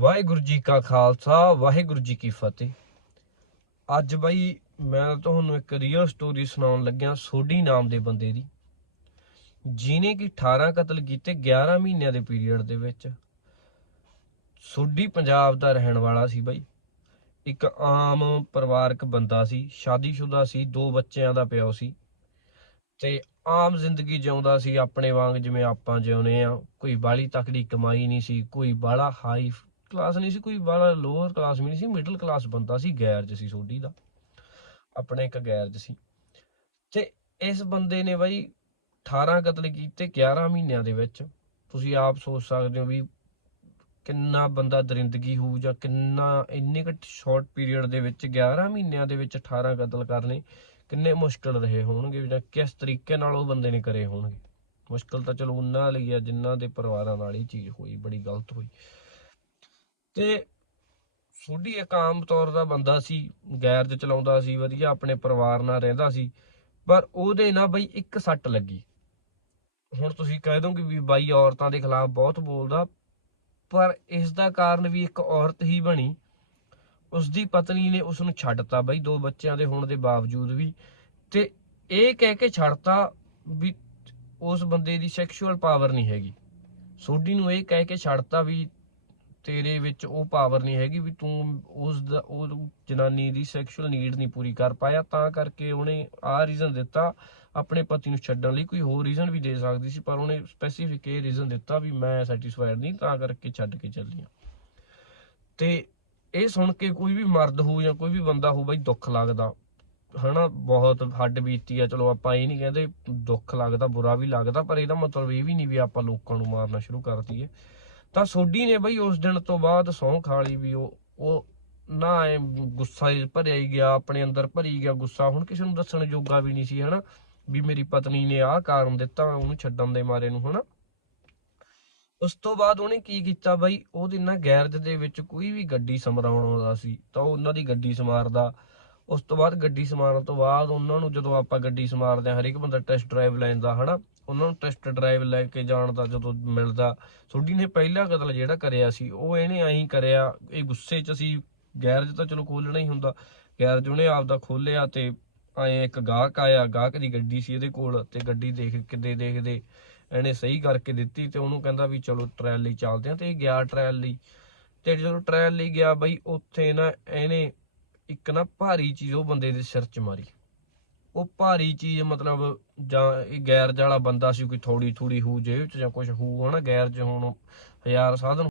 ਵਾਹਿਗੁਰੂ ਜੀ ਕਾ ਖਾਲਸਾ, ਵਾਹਿਗੁਰੂ ਜੀ ਕੀ ਫਤਿਹ। ਅੱਜ ਬਾਈ ਮੈਂ ਤੁਹਾਨੂੰ ਇੱਕ ਰੀਅਲ ਸਟੋਰੀ ਸੁਣਾਉਣ ਲੱਗਿਆ ਸੋਢੀ ਨਾਮ ਦੇ ਬੰਦੇ ਦੀ ਜਿਨੇ ਕਿ 18 ਕਤਲ ਕੀਤੇ 11 ਮਹੀਨਿਆਂ ਦੇ ਪੀਰੀਅਡ ਦੇ ਵਿੱਚ। ਸੋਢੀ ਪੰਜਾਬ ਦਾ ਰਹਿਣ ਵਾਲਾ ਸੀ ਬਾਈ। ਇੱਕ ਆਮ ਪਰਿਵਾਰਕ ਬੰਦਾ ਸੀ, ਸ਼ਾਦੀशुदा ਸੀ, ਦੋ ਬੱਚਿਆਂ ਦਾ ਪਿਓ ਸੀ। ਤੇ ਆਮ ਜ਼ਿੰਦਗੀ ਜਿਉਂਦਾ ਸੀ, ਆਪਣੇ ਵਾਂਗ ਜਿਵੇਂ ਆਪਾਂ ਜਿਉਂਦੇ ਆ ਕੋਈ ਬਾਲੀ ਤਕੜੀ ਕਮਾਈ ਨਹੀਂ ਸੀ, ਕੋਈ ਬਾਲਾ ਹਾਈ ਕਲਾਸ ਨਹੀਂ ਸੀ, ਕੋਈ ਬਾਲਾ ਲੋਅਰ ਕਲਾਸ ਵੀ ਨਹੀਂ ਸੀ ਮਿਡਲ ਕਲਾਸ ਬੰਦਾ ਸੀ ਗੈਰਜ ਸੀ ਸੋਢੀ ਦਾ, ਆਪਣੇ ਇੱਕ ਗੈਰਜ ਸੀ। ਤੇ ਇਸ ਬੰਦੇ ਨੇ ਬਾਈ 18 ਕਤਲ ਕੀਤੇ 11 ਮਹੀਨਿਆਂ ਦੇ ਵਿੱਚ। ਤੁਸੀਂ ਆਪ ਸੋਚ ਸਕਦੇ ਹੋ ਵੀ ਕਿੰਨਾ ਬੰਦਾ ਦਰਿੰਦਗੀ ਹੋਊ ਜਾਂ ਕਿੰਨਾ, ਇੰਨੇ ਕੁ ਸ਼ਾਰਟ ਪੀਰੀਅਡ ਦੇ ਵਿੱਚ 11 ਮਹੀਨਿਆਂ ਦੇ ਵਿੱਚ 18 ਕਤਲ ਕਰਨੇ ਕਿੰਨੇ ਮੁਸ਼ਕਲ ਰਹੇ ਹੋਣਗੇ ਜਾਂ ਕਿਸ ਤਰੀਕੇ ਨਾਲ ਉਹ ਬੰਦੇ ਨੇ ਕਰੇ ਹੋਣਗੇ। ਮੁਸ਼ਕਲ ਤਾਂ ਚਲੋ ਉਹਨਾਂ ਲਈ ਆ, ਜਿਨ੍ਹਾਂ ਦੇ ਪਰਿਵਾਰਾਂ ਨਾਲ ਹੀ ਚੀਜ਼ ਹੋਈ, ਬੜੀ ਗਲਤ ਹੋਈ। ਤੇ ਸੋਢੀ ਇੱਕ ਆਮ ਤੌਰ ਦਾ ਬੰਦਾ ਸੀ ਗੈਰਜ ਚਲਾਉਂਦਾ ਸੀ, ਵਧੀਆ ਆਪਣੇ ਪਰਿਵਾਰ ਨਾਲ ਰਹਿੰਦਾ ਸੀ, ਪਰ ਉਹਦੇ ਨਾਲ ਬਈ ਇੱਕ ਸੱਟ ਲੱਗੀ। ਹੁਣ ਤੁਸੀਂ ਕਹਿ ਦੋਗੇ ਵੀ ਬਾਈ ਔਰਤਾਂ ਦੇ ਖਿਲਾਫ ਬਹੁਤ ਬੋਲਦਾ, ਪਰ ਇਸ ਦਾ ਕਾਰਨ ਵੀ ਇੱਕ ਔਰਤ ਹੀ ਬਣੀ। ਉਸ ਦੀ ਪਤਨੀ ਨੇ ਉਸ ਨੂੰ ਛੱਡਤਾ ਬਈ, ਦੋ ਬੱਚਿਆਂ ਦੇ ਹੋਣ ਦੇ ਬਾਵਜੂਦ ਵੀ। ਤੇ ਇਹ ਕਹਿ ਕੇ ਛੱਡਤਾ ਵੀ ਉਸ ਬੰਦੇ ਦੀ ਸੈਕਸ਼ੂਅਲ ਪਾਵਰ ਨਹੀਂ ਹੈਗੀ। ਸੋਢੀ ਨੂੰ ਇਹ ਕਹਿ ਕੇ ਛੱਡਤਾ ਵੀ ਤੇਰੇ ਵਿੱਚ ਉਹ ਪਾਵਰ ਨਹੀਂ ਹੈਗੀ ਵੀ ਤੂੰ ਉਸ ਦਾ, ਉਹ ਜਨਾਨੀ ਦੀ ਸੈਕਸ਼ੂਅਲ ਨੀਡ ਨਹੀਂ ਪੂਰੀ ਕਰ ਪਾਇਆ, ਤਾਂ ਕਰਕੇ ਉਹਨੇ ਆਹ ਰੀਜ਼ਨ ਦਿੱਤਾ, ਆਪਣੇ ਪਤੀ ਨੂੰ ਛੱਡਣ ਲਈ ਕੋਈ ਹੋਰ ਰੀਜ਼ਨ ਵੀ ਦੇ ਸਕਦੀ ਸੀ, ਪਰ ਉਹਨੇ ਸਪੈਸੀਫਿਕ ਇਹ ਰੀਜ਼ਨ ਦਿੱਤਾ ਵੀ ਮੈਂ ਸੈਟੀਸਫਾਈਡ ਨਹੀਂ, ਤਾਂ ਕਰਕੇ ਛੱਡ ਕੇ ਚੱਲੀ ਹਾਂ। ਤੇ ਇਹ ਸੁਣ ਕੇ ਕੋਈ ਵੀ ਮਰਦ ਹੋ ਜਾਂ ਕੋਈ ਵੀ ਬੰਦਾ ਹੋ ਬਈ, ਦੁੱਖ ਲੱਗਦਾ। ਹਨਾ, ਬਹੁਤ ਹੱਡ ਬੀਤੀ ਆ, ਚਲੋ ਆਪਾਂ ਇਹ ਨਹੀਂ ਕਹਿੰਦੇ ਦੁੱਖ ਲੱਗਦਾ, ਬੁਰਾ ਵੀ ਲੱਗਦਾ, ਪਰ ਇਹਦਾ ਮਤਲਬ ਇਹ ਵੀ ਨਹੀਂ ਵੀ ਆਪਾਂ ਲੋਕਾਂ ਨੂੰ ਮਾਰਨਾ ਸ਼ੁਰੂ ਕਰ ਦਈਏ। ਤਾਂ ਸੋਢੀ ਨੇ ਬਈ ਉਸ ਦਿਨ ਤੋਂ ਬਾਅਦ ਸਹੁੰ ਖਾ ਲਈ ਵੀ ਉਹ ਉਹ ਨਾ ਐ ਗੁੱਸਾ ਭਰਿਆ ਹੀ ਗਿਆ, ਆਪਣੇ ਅੰਦਰ ਭਰੀ ਗਿਆ ਗੁੱਸਾ। ਹੁਣ ਕਿਸੇ ਨੂੰ ਦੱਸਣ ਜੋਗਾ ਵੀ ਨਹੀਂ ਸੀ, ਹਨਾ? ਵੀ ਮੇਰੀ ਪਤਨੀ ਨੇ ਆਹ ਕਾਰਨ ਦਿੱਤਾ, ਉਹਨੂੰ ਛੱਡਣ ਦੇ ਮਾਰੇ ਨੂੰ, ਹਨਾ? ਉਸ ਤੋਂ ਬਾਅਦ ਉਹਨੇ ਕੀ ਕੀਤਾ ਬਈ? ਉਹਦੇ ਨਾਲ ਗੈਰਜ ਦੇ ਵਿੱਚ ਕੋਈ ਵੀ ਗੱਡੀ ਸਮਰਾਉਣ ਆਉਂਦਾ ਸੀ, ਤਾਂ ਉਹਨਾਂ ਦੀ ਗੱਡੀ ਸਮਾਰਦਾ। ਉਸ ਤੋਂ ਬਾਅਦ ਗੱਡੀ ਸਮਾਰਨ ਤੋਂ ਬਾਅਦ ਉਹਨਾਂ ਨੂੰ ਜਦੋਂ ਆਪਾਂ ਗੱਡੀ ਸਮਾਰਦੇ ਹਾਂ ਹਰ ਇੱਕ ਬੰਦਾ ਟੈਸਟ ਡਰਾਈਵ ਲੈਂਦਾ ਹਨਾ? ਉਹਨਾਂ ਨੂੰ ਟੈਸਟ ਡਰਾਈਵ ਲੈ ਕੇ ਜਾਣ ਦਾ ਜਦੋਂ ਮਿਲਦਾ ਸੋਢੀ ਨੇ ਪਹਿਲਾ ਕਤਲ ਜਿਹੜਾ ਕਰਿਆ ਸੀ, ਉਹ ਇਹਨੇ ਐਂ ਕਰਿਆ, ਇਹ ਗੁੱਸੇ 'ਚ ਸੀ, ਗੈਰਜ ਤਾਂ ਚਲੋ ਖੋਲਣਾ ਹੀ ਹੁੰਦਾ, ਗੈਰਜ ਉਹਨੇ ਆਪਦਾ ਖੋਲਿਆ ਤੇ ਐਂ ਇੱਕ ਗਾਹਕ ਆਇਆ, ਗਾਹਕ ਦੀ ਗੱਡੀ ਸੀ ਇਹਦੇ ਕੋਲ ਤੇ ਗੱਡੀ ਦੇਖ ਕਿਤੇ ਦੇਖਦੇ, ਇਹਨੇ ਸਹੀ ਕਰਕੇ ਦਿੱਤੀ ਤੇ ਉਹਨੂੰ ਕਹਿੰਦਾ ਵੀ ਚਲੋ ਟ੍ਰਾਇਲ ਲਈ ਚੱਲਦੇ ਆ ਤੇ ਇਹ ਗਿਆ ਟ੍ਰਾਇਲ ਲਈ। ਤੇ ਜਦੋਂ ਟ੍ਰਾਇਲ ਲਈ ਗਿਆ ਬਈ, ਉੱਥੇ ਨਾ ਇਹਨੇ ਇੱਕ ਨਾ ਭਾਰੀ ਚੀਜ਼ ਉਹ ਬੰਦੇ ਦੇ ਸਿਰ 'ਚ ਮਾਰੀ। ਉਹ ਭਾਰੀ ਚੀਜ਼ ਮਤਲਬ ਜਾਂ ਇਹ ਗੈਰਜ ਵਾਲਾ ਬੰਦਾ ਸੀ, ਕੋਈ ਥੋੜੀ ਥੋੜੀ ਹੂ ਜੇਬ 'ਚ ਜਾਂ ਕੁਝ ਹੂ, ਹਨਾ, ਗੈਰਜ ਹੁਣ ਹਜ਼ਾਰ ਸਾਧਨ